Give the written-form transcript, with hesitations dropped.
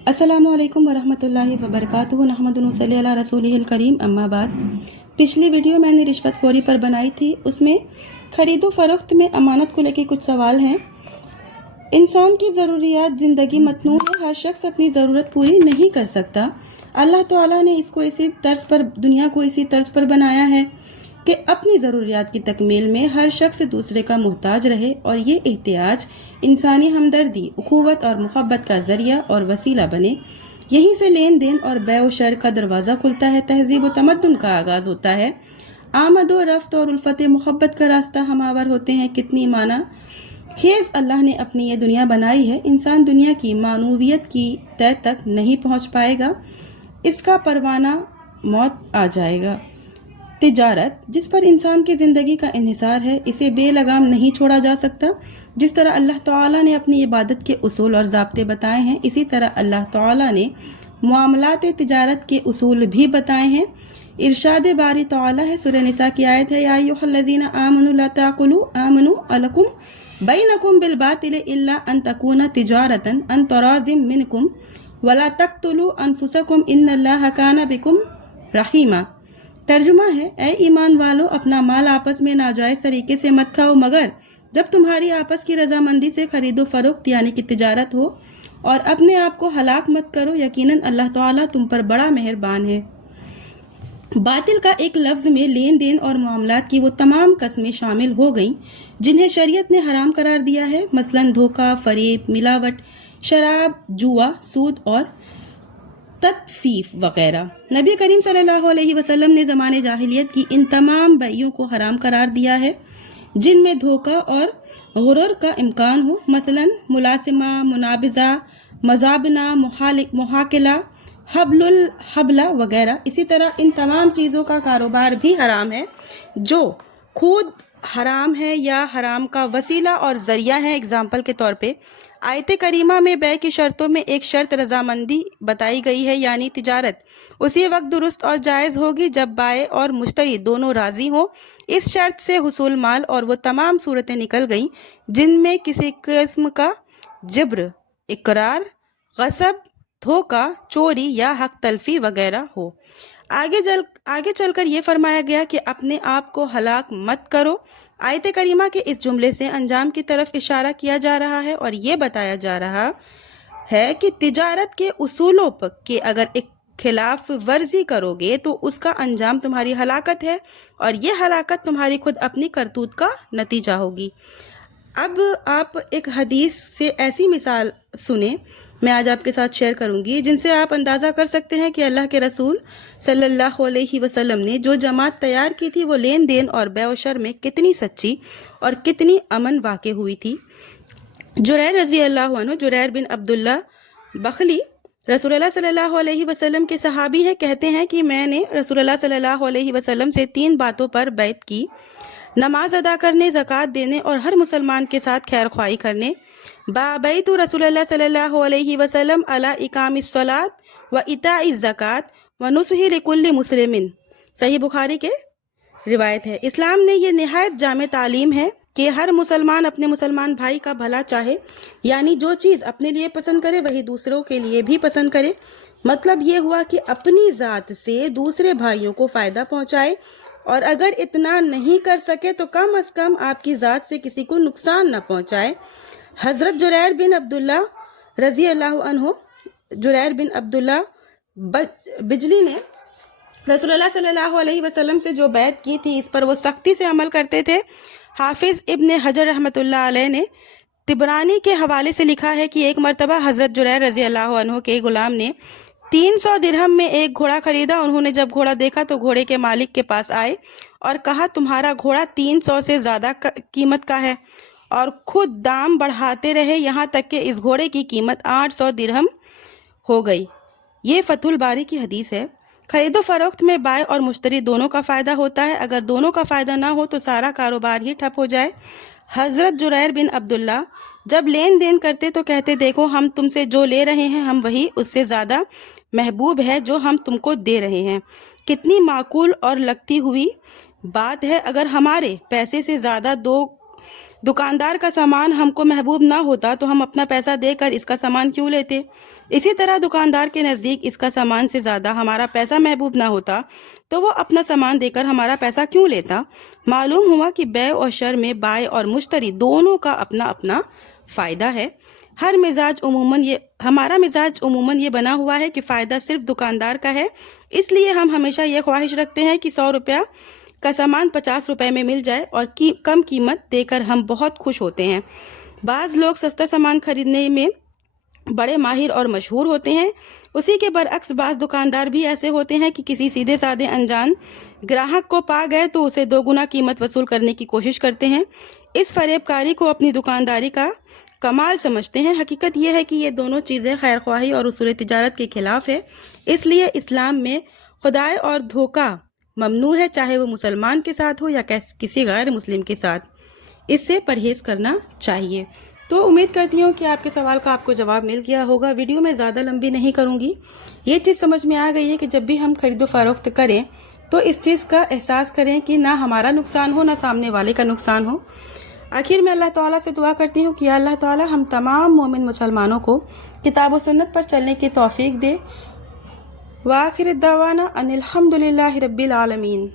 अस्सलामु अलैकुम वरहमतुल्लाहि वबरकातुहू नहमदुहु व नसल्ली अला रसूलिहिल करीम अम्मा बाद। पिछली वीडियो मैंने रिश्वतखोरी पर बनाई थी, उसमें ख़रीदो फ़रोख्त में अमानत को लेकर कुछ सवाल हैं। इंसान की ज़रूरियात ज़िंदगी मतनू है, हर शख्स अपनी ज़रूरत पूरी नहीं कर सकता। अल्लाह ताला ने इसको इसी तर्ज पर दुनिया को इसी तर्ज पर बनाया है कि अपनी ज़रूरियात की तकमील में हर शख्स दूसरे का मोहताज रहे और ये एहतियाज इंसानी हमदर्दी, उखुवत और मोहब्बत का ज़रिया और वसीला बने। यहीं से लेन देन और बै व शर का दरवाज़ा खुलता है, तहजीब व तमद्दुन का आगाज़ होता है, आमद व रफ्त और उल्फत मोहब्बत का रास्ता हमावर होते हैं। कितनी माना खेज अल्लाह ने अपनी ये दुनिया बनाई है, इंसान दुनिया की मानूवियत की तय तक नहीं पहुँच पाएगा, इसका परवाना मौत आ जाएगा। तिजारत जिस पर इंसान की ज़िंदगी का इन्हिसार है, इसे बेलगाम नहीं छोड़ा जा सकता। जिस तरह अल्लाह ताला ने अपनी इबादत के उसूल और ज़ाब्ते बताए हैं, इसी तरह अल्लाह ताला ने मुआमलात तिजारत के उसूल भी बताए हैं। इरशाद बारी ताला है, सूरह निसा की आयत है, या अय्युहल्लज़ीना आमनु ला ताकुलू आमनु अलकुम बैनकुम बिल बातिल इल्ला अन तकूना तिजारतन अन तराज़िम मिनकुम वला तक़्तुलू अनफुसकुम इन्नल्लाहा काना बिकुम रहीमा। तर्जुमा है, ऐ ईमान वालों, अपना माल आपस में नाजायज़ तरीके से मत खाओ मगर जब तुम्हारी आपस की रजामंदी से खरीदो फरोख्त यानी कि तिजारत हो, और अपने आप को हलाक मत करो, यकीनन अल्लाह ताला तुम पर बड़ा मेहरबान है। बातिल का एक लफ्ज़ में लेन देन और मामलात की वो तमाम कस्में शामिल हो गईं जिन्हें शरीयत ने हराम करार दिया है, मसलन धोखा, फरेब, मिलावट, शराब, जुआ, सूद और तत्फीफ वगैरह। नबी करीम सल्लल्लाहु अलैहि वसल्लम ने ज़माने जाहिलियत की इन तमाम बैयों को हराम करार दिया है जिनमें धोखा और गुरूर का इम्कान हो, मसलन मुलासिमा, मुनाबिज़ा, मजाबना, मुहाकिला, हबलुल हबला वगैरह। इसी तरह इन तमाम चीज़ों का कारोबार भी हराम है जो खुद हराम है या हराम का वसीला और ज़रिया है। एग्जाम्पल के तौर पे आयत करीमा में बै की शर्तों में एक शर्त रजामंदी बताई गई है, यानी तिजारत उसी वक्त दुरुस्त और जायज़ होगी जब बाय और मुश्तरी दोनों राज़ी हों। इस शर्त से हुसूल माल और वो तमाम सूरतें निकल गईं जिनमें किसी किस्म का जब्र, इकरार, गसब, धोखा, चोरी या हक तलफी वगैरह हो। आगे चलकर ये फरमाया गया कि अपने आप को हलाक मत करो। आयत करीमा के इस जुमले से अंजाम की तरफ इशारा किया जा रहा है और ये बताया जा रहा है कि तिजारत के उसूलों के अगर एक खिलाफ वर्जी करोगे तो उसका अंजाम तुम्हारी हलाकत है और ये हलाकत तुम्हारी खुद अपनी करतूत का नतीजा होगी। अब आप एक हदीस से ऐसी मिसाल सुने, मैं आज आपके साथ शेयर करूंगी, जिनसे आप अंदाज़ा कर सकते हैं कि अल्लाह के रसूल सल्लल्लाहु अलैहि वसल्लम ने जो जमात तैयार की थी वो लेन देन और बै व शर में कितनी सच्ची और कितनी अमन वाक़ हुई थी। जुरैर रज़ी अल्लाह अन्हु, जुरैर बिन अब्दुल्ला बखली रसूलुल्लाह सल्लल्लाहु अलैहि वसल्लम के सहाबी हैं, कहते हैं कि मैंने रसूलुल्लाह सल्लल्लाहु अलैहि वसल्लम से 3 बातों पर बैत की, नमाज अदा करने, ज़कात देने और हर मुसलमान के साथ खैर ख्वाही करने। बाबैतु रसूलुल्लाह सल्लल्लाहु अलैहि वसल्लम अला इकामिस सलात व इताइज़ ज़कात व नुसही लिकुल्ली मुस्लिमिन। सही बुखारी के रिवायत है। इस्लाम ने ये निहायत जामे तालीम है कि हर मुसलमान अपने मुसलमान भाई का भला चाहे, यानी जो चीज़ अपने लिए पसंद करे वही दूसरों के लिए भी पसंद करे। मतलब ये हुआ कि अपनी ज़ात से दूसरे भाइयों को फ़ायदा पहुँचाए, और अगर इतना नहीं कर सके तो कम अज़ कम आपकी ज़ात से किसी को नुकसान न पहुँचाए। हज़रत जुरैर बिन अब्दुल्ला रज़ी अल्लाह अन्हु, जुरैर बिन अब्दुल्ला बिजली ने रसूलुल्लाह सल्लल्लाहु अलैहि वसल्लम से जो बैत की थी, इस पर वो सख्ती से अमल करते थे। हाफिज़ इब्न हजर रहमतुल्लाह अलैह ने तिबरानी के हवाले से लिखा है कि एक मरतबा हज़रत जुरैर रज़ी अल्लाह अन्हु के गुलाम ने 300 दिरहम में एक घोड़ा खरीदा। उन्होंने जब घोड़ा देखा तो घोड़े के मालिक के पास आए और कहा, तुम्हारा घोड़ा 300 से ज़्यादा कीमत का है, और खुद दाम बढ़ाते रहे यहाँ तक कि इस घोड़े की कीमत 800 दिरहम हो गई। ये फतहुल बारी की हदीस है। खरीदो फरोख्त में बाय और मुश्तरी दोनों का फ़ायदा होता है, अगर दोनों का फ़ायदा ना हो तो सारा कारोबार ही ठप हो जाए। हज़रत जुरैर बिन अब्दुल्ला जब लेन देन करते तो कहते, देखो हम तुमसे जो ले रहे हैं हम वही उससे ज़्यादा महबूब है जो हम तुमको दे रहे हैं। कितनी माकूल और लगती हुई बात है, अगर हमारे पैसे से ज़्यादा दो दुकानदार का सामान हमको महबूब ना होता तो हम अपना पैसा देकर इसका सामान क्यों लेते। इसी तरह दुकानदार के नज़दीक इसका सामान से ज़्यादा हमारा पैसा महबूब ना होता तो वो अपना सामान देकर हमारा पैसा क्यों लेता। मालूम हुआ कि बै और शर में बाय और मुश्तरी दोनों का अपना अपना फ़ायदा है। हमारा मिजाज उमूमन ये बना हुआ है कि फ़ायदा सिर्फ दुकानदार का है, इसलिए हम हमेशा ये ख्वाहिश रखते हैं कि 100 रुपया का सामान 50 रुपए में मिल जाए और कम कीमत देकर हम बहुत खुश होते हैं। बाज़ लोग सस्ता सामान खरीदने में बड़े माहिर और मशहूर होते हैं। उसी के बरअक्स बाज़ दुकानदार भी ऐसे होते हैं कि किसी सीधे साधे अनजान ग्राहक को पा गए तो उसे 2 गुना कीमत वसूल करने की कोशिश करते हैं। इस फरेबकारी को अपनी दुकानदारी का कमाल समझते हैं। हकीकत यह है कि ये दोनों चीज़ें खैरख्वाही और उसूल तिजारत के खिलाफ है। इसलिए इस्लाम में खुदाई और धोखा ममनू है, चाहे वो मुसलमान के साथ हो या किसी गैर मुस्लिम के साथ। इससे परहेज़ करना चाहिए। तो उम्मीद करती हूँ कि आपके सवाल का आपको जवाब मिल गया होगा। वीडियो में ज़्यादा लंबी नहीं करूँगी। ये चीज़ समझ में आ गई है कि जब भी हम खरीदो फरोख्त करें तो इस चीज़ का एहसास करें कि ना हमारा नुकसान हो ना सामने वाले का नुकसान हो। आखिर में अल्लाह ताला से दुआ करती हूँ कि अल्लाह ताला हम तमाम मोमिन मुसलमानों को किताब व सुन्नत पर चलने की तौफीक दे। व आखिर दावाना अनिल हम्दुलिल्लाहि रब्बिल आलमीन।